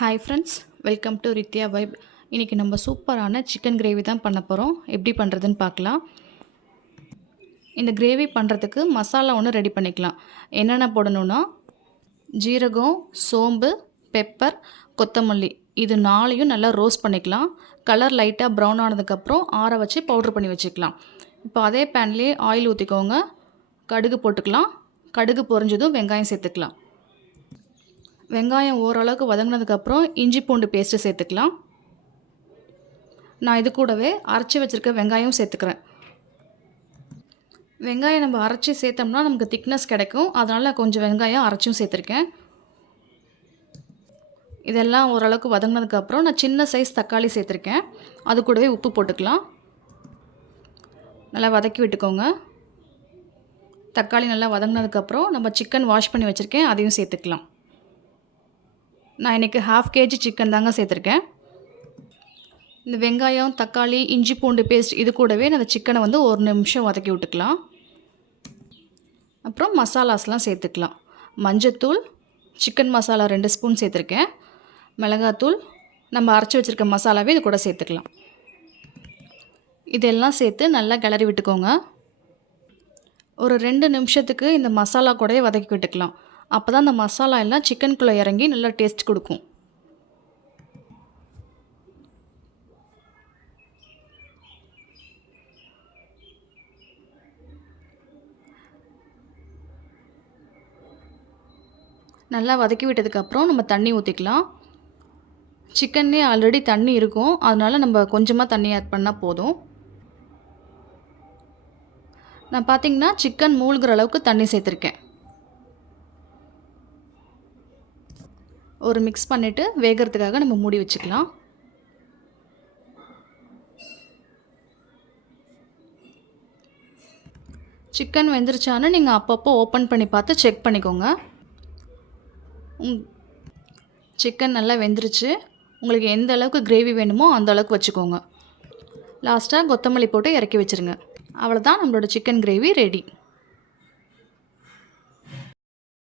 Hi friends, welcome to Rithya vibe. இன்றைக்கி நம்ம சூப்பரான சிக்கன் கிரேவி தான் பண்ண போகிறோம். எப்படி பண்ணுறதுன்னு பார்க்கலாம். இந்த கிரேவி பண்ணுறதுக்கு மசாலா ஒன்று ரெடி பண்ணிக்கலாம். என்னென்ன போடணுன்னா, ஜீரகம், சோம்பு, பெப்பர், கொத்தமல்லி இது 4யும் நல்லா ரோஸ்ட் பண்ணிக்கலாம். கலர் லைட்டாக ப்ரௌன் ஆனதுக்கப்புறம் ஆற வச்சு பவுட்ரு பண்ணி வச்சுக்கலாம். இப்போ அதே பேன்லேயே ஆயில் ஊற்றிக்கோங்க. கடுகு போட்டுக்கலாம். கடுகு பொரிஞ்சதும் வெங்காயம் சேர்த்துக்கலாம். வெங்காயம் ஓரளவுக்கு வதங்கினதுக்கப்புறம் இஞ்சி பூண்டு பேஸ்ட்டு சேர்த்துக்கலாம். நான் இது கூடவே அரைச்சி வச்சுருக்க வெங்காயம் சேர்த்துக்கிறேன். வெங்காயம் நம்ம அரைச்சி சேர்த்தோம்னா நமக்கு திக்னஸ் கிடைக்கும். அதனால் கொஞ்சம் வெங்காயம் அரைச்சும் சேர்த்துருக்கேன். இதெல்லாம் ஓரளவுக்கு வதங்கினதுக்கப்புறம் நான் சின்ன சைஸ் தக்காளி சேர்த்துருக்கேன். அது கூடவே உப்பு போட்டுக்கலாம். நல்லா வதக்கி விட்டுக்கோங்க. தக்காளி நல்லா வதங்கினதுக்கப்புறம் நம்ம சிக்கன் வாஷ் பண்ணி வச்சுருக்கேன், அதையும் சேர்த்துக்கலாம். நான் இன்றைக்கி 1/2 kg சிக்கன் தாங்க சேர்த்துருக்கேன். இந்த வெங்காயம், தக்காளி, இஞ்சி பூண்டு பேஸ்ட் இது கூடவே அந்த சிக்கனை வந்து 1 நிமிஷம் வதக்கி விட்டுக்கலாம். அப்புறம் மசாலாஸ்லாம் சேர்த்துக்கலாம். மஞ்சத்தூள், சிக்கன் மசாலா 2 ஸ்பூன் சேர்த்துருக்கேன். மிளகாத்தூள், நம்ம அரைச்சி வச்சுருக்க மசாலாவே இது கூட சேர்த்துக்கலாம். இதெல்லாம் சேர்த்து நல்லா கிளறி விட்டுக்கோங்க. ஒரு 2 நிமிஷத்துக்கு இந்த மசாலா கூடவே வதக்கி விட்டுக்கலாம். அப்போ தான் அந்த மசாலா எல்லாம் சிக்கனுக்குள்ளே இறங்கி நல்லா டேஸ்ட் கொடுக்கும். நல்லா வதக்கி விட்டதுக்கப்புறம் நம்ம தண்ணி ஊற்றிக்கலாம். சிக்கன்லேயே ஆல்ரெடி தண்ணி இருக்கும், அதனால் நம்ம கொஞ்சமாக தண்ணி ஆட் பண்ணால் போதும். நான் பார்த்திங்கன்னா சிக்கன் மூழ்கிற அளவுக்கு தண்ணி சேர்த்துருக்கேன். ஒரு மிக்ஸ் பண்ணிவிட்டு வேகிறதுக்காக நம்ம மூடி வச்சுக்கலாம். சிக்கன் வெந்துருச்சான்னு நீங்கள் அப்பப்போ ஓப்பன் பண்ணி பார்த்து செக் பண்ணிக்கோங்க. சிக்கன் நல்லா வெந்துருச்சு. உங்களுக்கு எந்த அளவுக்கு கிரேவி வேணுமோ அந்த அளவுக்கு வச்சுக்கோங்க. லாஸ்ட்டாக கொத்தமல்லி போட்டு இறக்கி வச்சுருங்க. அவ்வளோதான், நம்மளோட சிக்கன் கிரேவி ரெடி.